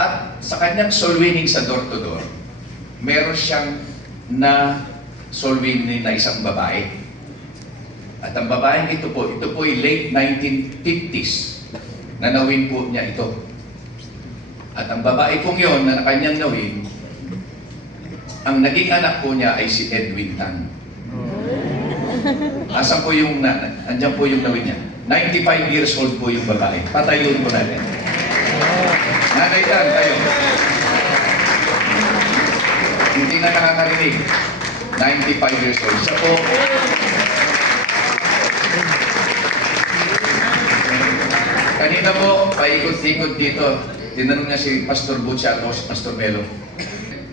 At sa kanyang soul winning sa door-to-door, meron siyang na soul winning na isang babae. At ang babaeng ito po ay late 1950s na nawin po niya ito. At ang babae pong yon na kanyang nawin, ang naging anak po niya ay si Edwin Tan. Asan po yung, andyan po yung nawin niya. 95 years old po yung babae. Patayun po natin. Nanay Tan, tayo. Hindi na nakakarinig. 95 years old. Siya po. Kanina po, paikot-ikot dito. Tinanong niya si Pastor Butcha o si Pastor Melo.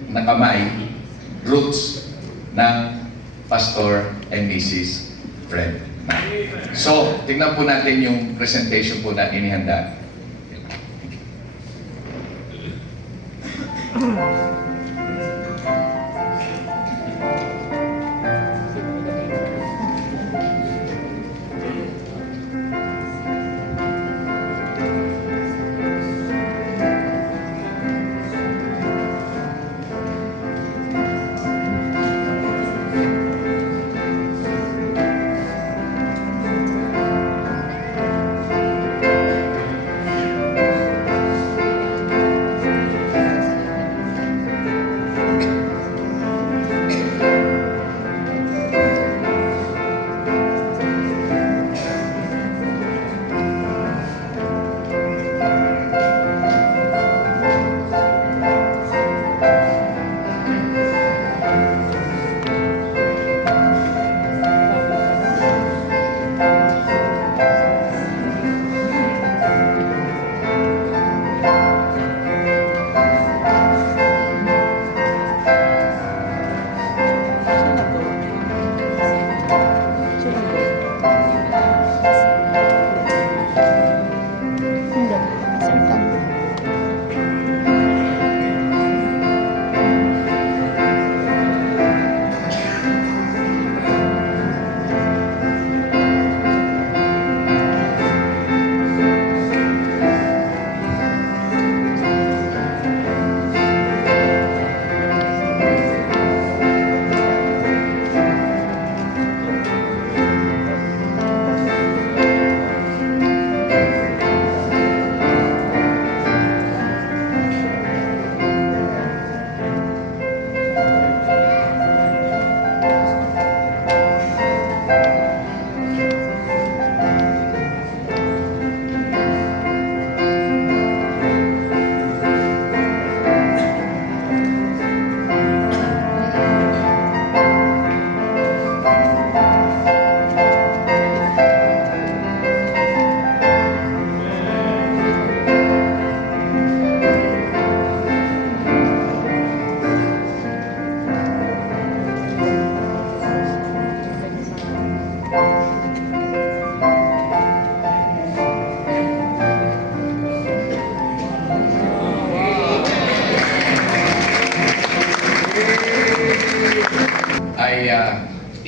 Nakamay, roots ng Pastor and Mrs. Fred. So, tingnan po natin yung presentation po na inihanda.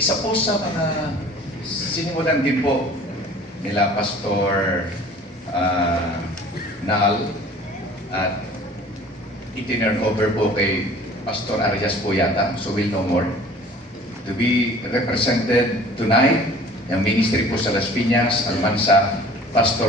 Isa po sa mga sinimulan din po nila Pastor Nal at itinurn over po kay Pastor Arias po yata, so will no more, to be represented tonight, yung ministry po sa Las Piñas, Almansa, Pastor